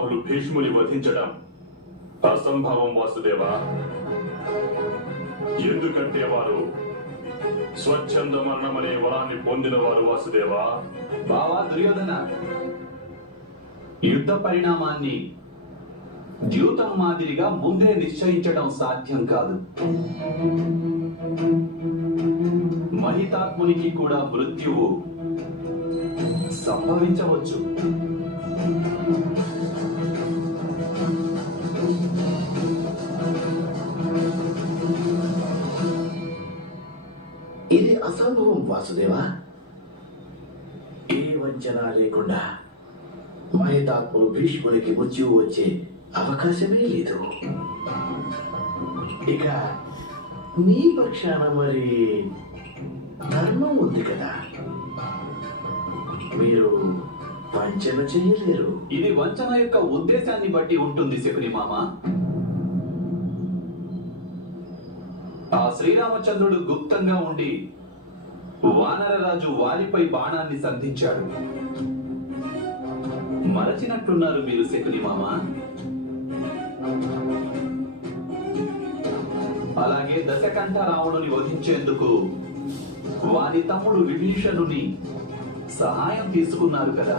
పితామహులు భీష్ముని వధించడం అసంభవం వాసుదేవా. ఎందుకంటే వారు స్వచ్ఛంద మరణమనే వరాన్ని పొందిన వారు వాసుదేవా. బావా దుర్యోధన, యుద్ధ పరిణామాన్ని ద్యూతం మాదిరిగా ముందే నిశ్చయించడం సాధ్యం కాదు. మహితాత్మునికి కూడా మృత్యువు సంభవించవచ్చు. ఇది అసంభవం వాసుదేవా. ఏ వంచన లేకుండా మహితాత్ములు భీష్మునికి మృత్యువు వచ్చే అవకాశమే లేదు. ఇక మీ పక్షాన మరి ధర్మం ఉంది కదా, మీరు వంచన చేయలేరు. ఇది వంచన యొక్క ఉద్దేశాన్ని బట్టి ఉంటుంది శకుని మామ. ఆ శ్రీరామచంద్రుడు గుప్తంగా ఉండి వానరరాజు వారిపై బాణాన్ని సంధించాడు. మరచినట్లున్నారు మీరు శకుని మామ. అలాగే దశకంఠ రావణుని వధించేందుకు వారి తమ్ముడు విభీషణుని సహాయం తీసుకున్నారు కదా.